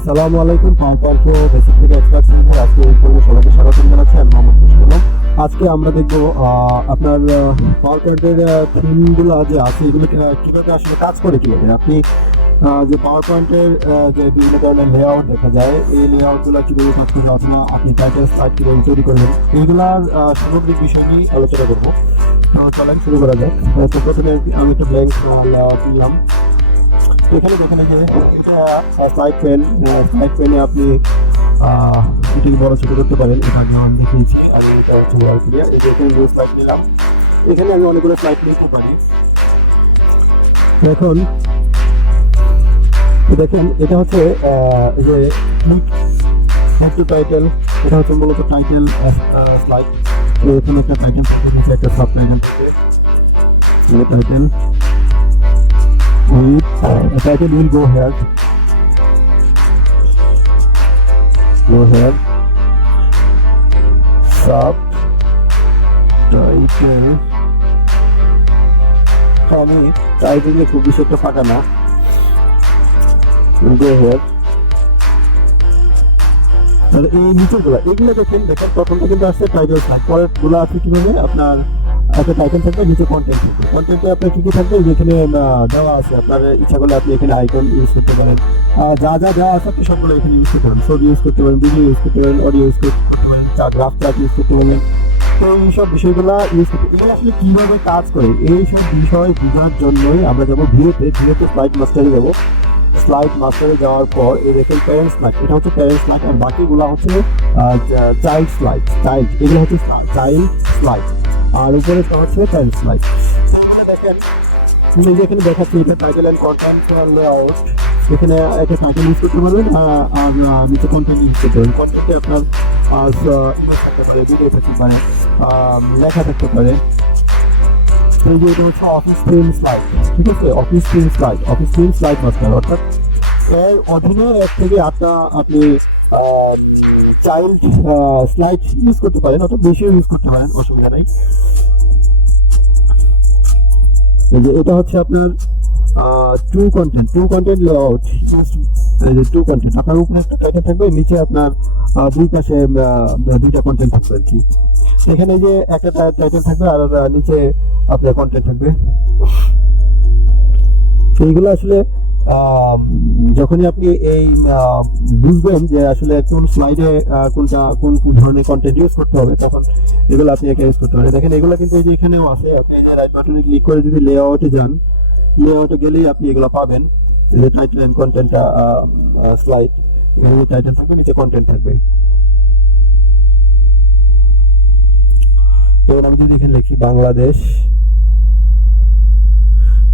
আসসালামু আলাইকুম power pro basic থেকে এক্সপার্ট আজকে এই পর্বে সবাইকে স্বাগত জানাচ্ছি, আমি মোহাম্মদ মুশকিল আজকে আমরা দেখব আপনার পাওয়ার পয়েন্টের থিমগুলো যে আছে, এগুলো কীভাবে আসলে কাজ করে কীভাবে? আপনি যে পাওয়ার পয়েন্টের যে বিভিন্ন ধরনের লেআউট দেখা যায়, এই লেআউটগুলো কীভাবে কাজ করে অথবা আপনি টাইটেল স্লাইড কীভাবে তৈরি করবেন এইগুলার সামগ্রিক বিষয় নিয়ে আলোচনা করব। তো চলেন, শুরু করা যাক। তো প্রথমে আমি একটা ব্ল্যাঙ্ক লেআউট নিলাম এখানে যেখানে যে এটা সাইড পেনে আপনি এটাকে বড় ছোট করতে পারেন। এটা যেমন দেখিয়েছি আমি এটা হচ্ছে এখানে আমি অনেকগুলো স্লাইড নিতে পারি। এখন দেখেন, এটা হচ্ছে যে টাইটেল এটা হচ্ছে মূলত টাইটেল স্লাইড এখানে একটা টাইটেল একটা সাব টাইটেল থাকে। Title with the title will go here go here sub title আমি টাইটেলে খুব বেশি একটা ফাঁকা না। Go here তাহলে এই নিচেগুলো এগুলো দেখেন দেখেন প্রথমটা কিন্তু আসছে টাইটেল থাক পরেরগুলো আছে কীভাবে? আপনার একটা টাইটেল থাকবে নিচে কন্টেন্ট থাকবে। কন্টেন্টে আপনার কি কি থাকবে? যেখানে দেওয়া আছে আপনার, ইচ্ছা করলে আপনি এখানে আইকন ইউজ করতে পারেন। যা যা দেওয়া আছে আপনি সবগুলো এখানে ইউজ করতে পারেন। ছবি ইউজ করতে পারেন ভিডিও ইউজ করতে পারেন অডিও ইউজ করতে পারেন গ্রাফ চার্ট ইউজ করতে পারেন। তো এই সব বিষয়গুলো ইউজ করতে এগুলো আসলে কীভাবে কাজ করে এই সব বিষয় বোঝার জন্যই আমরা যাব ভিডিওতে ভিডিওতে স্লাইড মাস্টারে যাব। স্লাইড মাস্টারে যাওয়ার পর, এই দেখেন প্যারেন্টস স্লাইড এটা হচ্ছে প্যারেন্টস স্লাইড আর বাকিগুলো হচ্ছে চাইল্ড স্লাইড চাইল্ড এগুলো হচ্ছে চাইল্ড স্লাইড আর উপরে তো হচ্ছে প্যারেন্টস স্লাইড দেখেন এই যে এখানে দেখাচ্ছি এটা টাইটেল অ্যান্ড কন্টেন্ট লেআউট এখানে একটা টাইটেল ইউজ করতে পারবেন আর আহ, নিচে কন্টেন্ট ইউজ করতে পারবেন। কন্টেন্টে আপনার ইমেজ থাকতে পারে ভিডিও থাকতে পারে লেখা থাকতে পারে। এই যে এটা হচ্ছে অফিস স্ক্রিন স্লাইড ঠিক আছে? Office screen slide office screen slide master অর্থাৎ এর অধীনে এক থেকে আটটা আপনি চাইল্ড স্লাইড ইউজ করতে পারেন, অত বেশিও ইউজ করতে পারেন, অসুবিধা নেই। যে এটা হচ্ছে আপনার two content two content layout যে টু কন্টেন্ট আপনার উপরে একটা টাইটেল থাকবে, নিচে আপনার দুই পাশে দুইটা কন্টেন্ট থাকবে আর কি। এখানে যে একটা টাইটেল থাকবে, আর নিচে আপনার কন্টেন্ট থাকবে। এইগুলো আসলে যখনই আপনি এই বুঝবেন যে আসলে কোন স্লাইডে কোনটা, কোন কোন ধরনের কন্টেন্ট ইউজ করতে হবে, তখন এগুলো আপনি একা ইউজ করতে পারেন দেখেন, এগুলো কিন্তু এই যে এখানেও আছে, আপনি যে রাইট বাটনে ক্লিক করে যদি লেআউটে যান লেআউটে গেলেই আপনি এগুলো পাবেন। যে টাইটেল এন্ড কন্টেন্ট স্লাইড এখানে টাইটেল থাকবে, নিচে কন্টেন্ট থাকবে। এবার আমি যদি এখানে লিখি বাংলাদেশ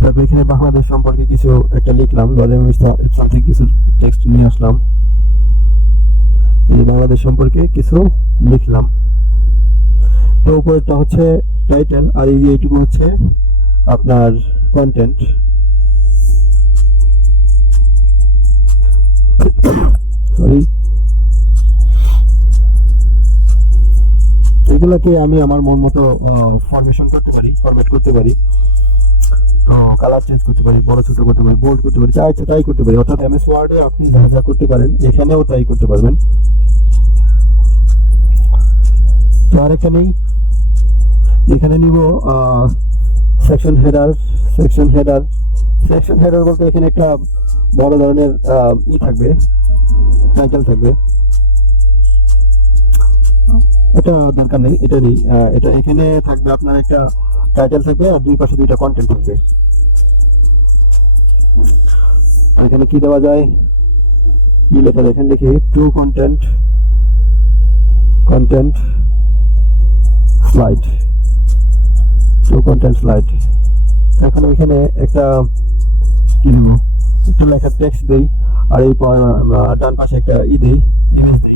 তারপর এখানে বাংলাদেশ সম্পর্কে কিছু একটা লিখলাম। ধরেন সামথিং কিছু টেক্সট নিয়ে আসলাম। বাংলাদেশ সম্পর্কে কিছু লিখলাম। তো উপরেরটা হচ্ছে টাইটেল আর এই এইটুকু হচ্ছে আপনার কন্টেন্ট সরি এগুলোকে আমি আমার মন মতো ফরমেশন করতে পারি ফরম্যাট করতে পারি। কালার চেঞ্জ করতে পারি, বড় ছোট করতে পারি বোল্ড করতে পারি যা তাই করতে পারি। অর্থাৎ এমএস ওয়ার্ডে আপনি যা যা করতে পারেন, এখানেও তাই করতে পারবেন। তো আরেকটা নেই। এখানে নিব section header section header section header বলতে এখানে একটা বড় ধরনের ই থাকবে টাইটেল থাকবে। এটা দরকার নেই, এটা নেই এটা এখানে থাকবে আপনার একটা টাইটেল থাকবে আর দুই পাশে দুইটা কন্টেন্ট থাকবে। এখানে কি দেওয়া যায়? কি লেখা যায়? এখানে লিখি two content content slide two content slide এখন এখানে একটা কি দেবো একটা লেখা টেক্সট দিই, আর এই ডান পাশে একটা ই দিই দিই।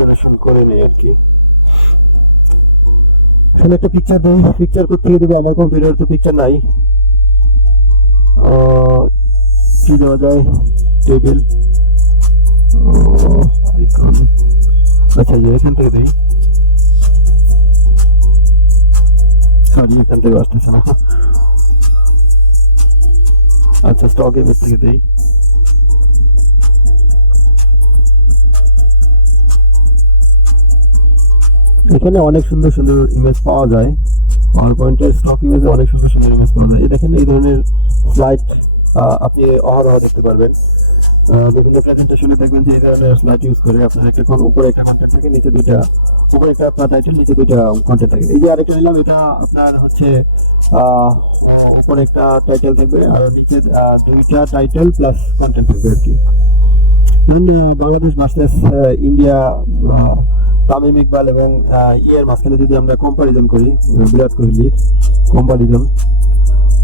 ডেকোরেশন করে নিই আর কি। আসলে একটা পিকচার দেয় পিকচার করতে গিয়ে দেবে আমার কম্পিউটার তো পিকচার নাই। আহ, কি দেওয়া যায়? টেবিল আচ্ছা যে এখান থেকে দিই। সরি এখান থেকে আসতেছে না। আচ্ছা স্টক ইমেজ থেকে দিই। এখানে অনেক সুন্দর সুন্দর ইমেজ পাওয়া যায়। পাওয়ার পয়েন্টের স্টক ইমেজে অনেক সুন্দর সুন্দর ইমেজ পাওয়া যায়। দেখেন এই ধরনের স্লাইড আপনি অহরহ দেখতে পারবেন। বিভিন্ন প্রেজেন্টেশনে দেখবেন যে এই ধরনের স্লাইড ইউজ করে আপনার একটা কোন উপরে একটা কন্টেন্ট থাকে, নিচে দুইটা, উপরে একটা আপনার টাইটেল নিচে দুইটা কন্টেন্ট থাকে। এই যে আরেকটা নিলাম, এটা আপনার হচ্ছে উপরে একটা টাইটেল থাকবে আর নিচে দুইটা টাইটেল প্লাস কন্টেন্ট থাকবে আর কি। বাংলাদেশ ভার্সেস ইন্ডিয়া তামিম ইকবাল এবং ইয়ের মাঝখানে যদি আমরা কম্পারিজন করি বিরাট কোহলির কম্পারিজন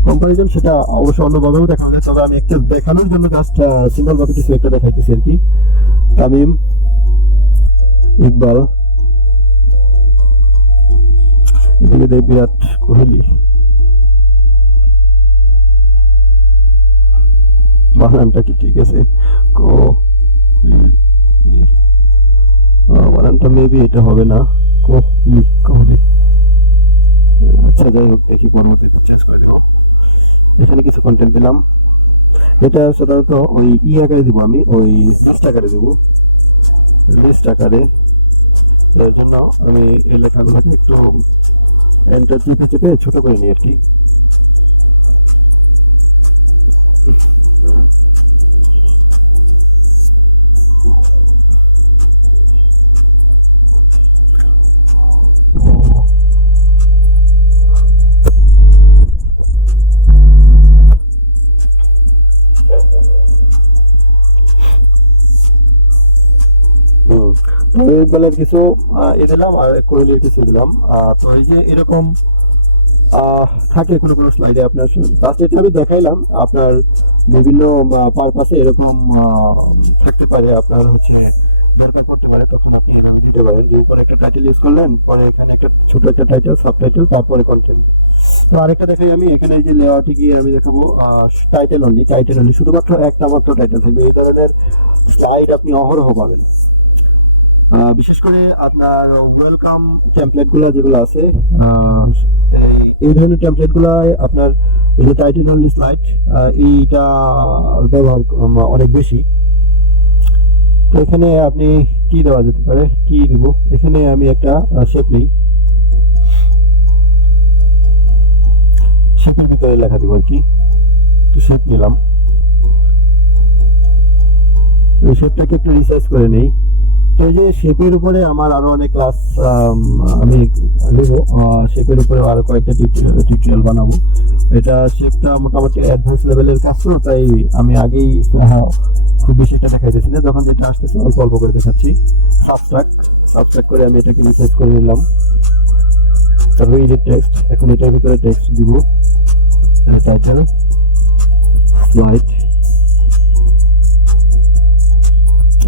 কম্পারিজন সেটা অবশ্য অন্যভাবেও দেখানো যায়, তবে আমি একটা দেখানোর জন্য জাস্ট সিম্বল ভাবে কিছু একটা দেখাইতেছি আর কি। তামিম ইকবাল। এদিকে দেয় বিরাট কোহলি। বানানটা কি ঠিক আছে? কো বানানটা মেবি এটা হবে না। কোহলি কোহলি আচ্ছা যাই হোক, দেখি পরবর্তীতে চেঞ্জ করে দেবো এখানে কিছু কন্টেন্ট দিলাম। এটা সাধারণত ওই ই আকারে দিব আমি, ওই লিস্ট আকারে দিব। লিস্ট আকারে। এর জন্য আমি এই লেখাগুলোকে একটু এন্টার চেপে চেপে ছোট করে নিই আর কি। বেলার কিছু এ দিলাম আর কোহলির কিছু দিলাম। তো এই যে এরকম থাকে কোনো কোনো স্লাইডে আপনার এটা আমি দেখাইলাম, আপনার বিভিন্ন পারপাসে এরকম থাকতে পারে, আপনার হচ্ছে দরকার পড়তে পারে, তখন আপনি এভাবে দিতে পারেন যে উপরে একটা টাইটেল ইউজ করলেন, পরে এখানে একটা ছোট একটা টাইটেল সাব টাইটেল তারপরে কন্টেন্ট তো আরেকটা দেখাই আমি, এখানে যে লেআউটে গিয়ে আমি দেখাবো টাইটেল অনলি টাইটেল অনলি শুধুমাত্র একটা মাত্র টাইটেল থাকবে। এই ধরনের স্লাইড আপনি অহরহ পাবেন। বিশেষ করে আপনার ওয়েলকাম টেমপ্লেটগুলো যেগুলো আছে এই ধরনের টেমপ্লেটগুলো আপনার যে টাইটেল অনলি স্লাইড এইটা ব্যবহার অনেক বেশি। তো এখানে আপনি কি দেওয়া যেতে পারে? কি দিব? এখানে আমি একটা শেপ নেই। শেপের ভিতরে লেখা দিব আর কি। একটু শেপ নিলাম। এই শেপটাকে একটু রিসার্চ করে নেই। এই যে শেপের উপরে আমার আরও অনেক ক্লাস আমি নেব। শেপের উপরে আরও কয়েকটা টিউটোরিয়াল বানাবো। এটা শেপটা মোটামুটি অ্যাডভান্স লেভেলের কাজ তো, তাই আমি আগেই খুব বেশি এটা দেখাইতেছি না। যখন যেটা আসতেছে, অল্প অল্প করে দেখাচ্ছি। সাবস্ট্রাক্ট সাবস্ট্রাক্ট করে আমি এটাকে রিসার্চ করে নিলাম। তারপরে এই যে টেক্সট এখন এটার ভিতরে টেক্সট দিব। টাইটেল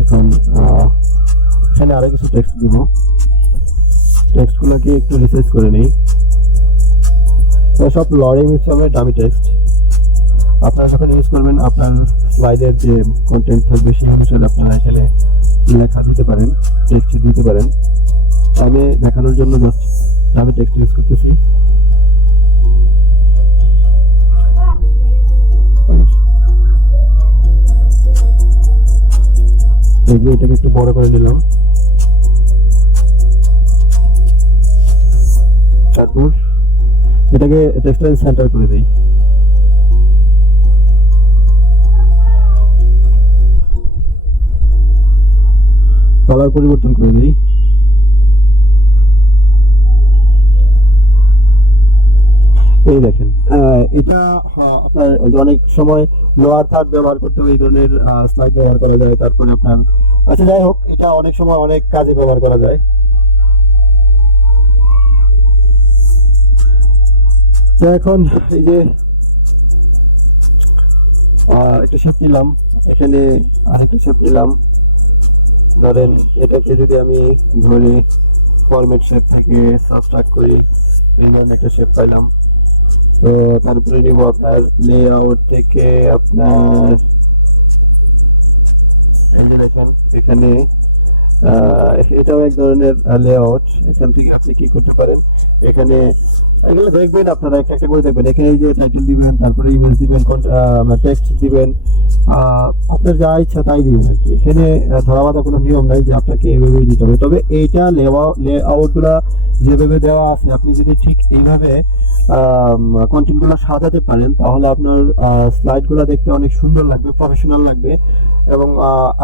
এখন এখানে আরও কিছু টেক্সট দিব। টেক্সট গুলোকে একটু রিসার্চ করে নেই। সব লরিং হিসাবে দামি টেক্সট আপনারা যখন ইউজ করবেন, আপনার স্লাইডের যে কন্টেন্ট থাকবে, সেই অনুসারে আপনারা এখানে লেখা দিতে পারেন টেক্সট দিতে পারেন। আমি দেখানোর জন্য জাস্ট দামি টেক্সট ইউজ করতেছি। এই যে এটাকে একটু বড় করে নিলাম এটাকে সেন্টার করে দেই। কালার পরিবর্তন করে দেই। এই দেখেন এটা আপনার ওই যে অনেক সময় লোয়ার থার্ড ব্যবহার করতে এই ধরনের স্লাইড ব্যবহার করা যায়, তারপরে আপনার আচ্ছা যাই হোক, এটা অনেক সময় অনেক কাজে ব্যবহার করা যায়। তো এখন এই যে একটা শেপ নিলাম। এখানে আরেকটা শেপ নিলাম। ধরেন এটাকে যদি আমি ধরে ফরম্যাট শেপ থেকে সাবস্ট্রাক্ট করি, এই ধরনের একটা শেপ পাইলাম। তো তারপরে নিব আপনার লেআউট থেকে আপনার এখানে এটাও এক ধরনের লেআউট এখান থেকে আপনি কি করতে পারেন? এখানে এগুলো দেখবেন, আপনারা একটা একটা করে দেখবেন। এখানে যে টাইটেল দিবেন, তারপরে ইমেজ দিবেন টেক্সট দিবেন আপনার যা ইচ্ছা তাই দিবেন আর কি। এখানে ধরা বাঁধা কোনো নিয়ম নাই যে আপনাকে এইভাবেই দিতে হবে। তবে এইটা লেআউটগুলা যেভাবে দেওয়া আছে, আপনি যদি ঠিক এইভাবে কন্টেন্টগুলো সাজাতে পারেন, তাহলে আপনার স্লাইডগুলো দেখতে অনেক সুন্দর লাগবে প্রফেশনাল লাগবে। এবং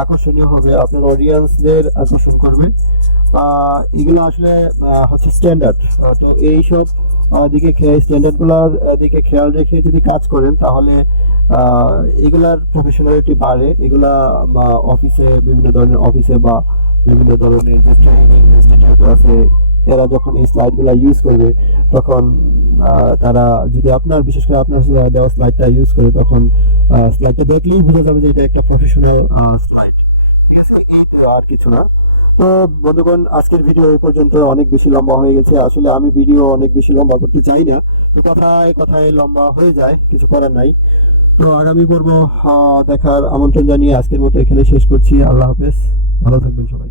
আকর্ষণীয় হবে। আপনার অডিয়েন্সদের আকর্ষণ করবে। এগুলো আসলে হচ্ছে স্ট্যান্ডার্ড তো এইসব দিকে স্ট্যান্ডার্ডগুলোর দিকে খেয়াল রেখে যদি কাজ করেন, তাহলে এগুলার প্রফেশনালিটি বাড়ে। এগুলা অফিসে বিভিন্ন ধরনের অফিসে বা বিভিন্ন ধরনের যে ট্রেনিং আছে এরা যখন এই স্লাইডগুলা ইউজ করবে, তখন তারা যদি আপনার, বিশেষ করে আপনার দেওয়া স্লাইডটা ইউজ করে, তখন স্লাইডটা দেখলেই বোঝা যাবে যে এটা একটা প্রফেশনাল স্লাইড ঠিক আছে? আর কিছু না। তো বন্ধুগণ, আজকের ভিডিও এই পর্যন্ত অনেক বেশি লম্বা হয়ে গেছে। আসলে আমি ভিডিও অনেক বেশি লম্বা করতে চাই না। তো কথায় কথায় লম্বা হয়ে যায়, কিছু করার নাই। তো আগামী পর্ব দেখার আমন্ত্রণ জানিয়ে আজকের মতো এখানে শেষ করছি। আল্লাহ হাফেজ। ভালো থাকবেন সবাই।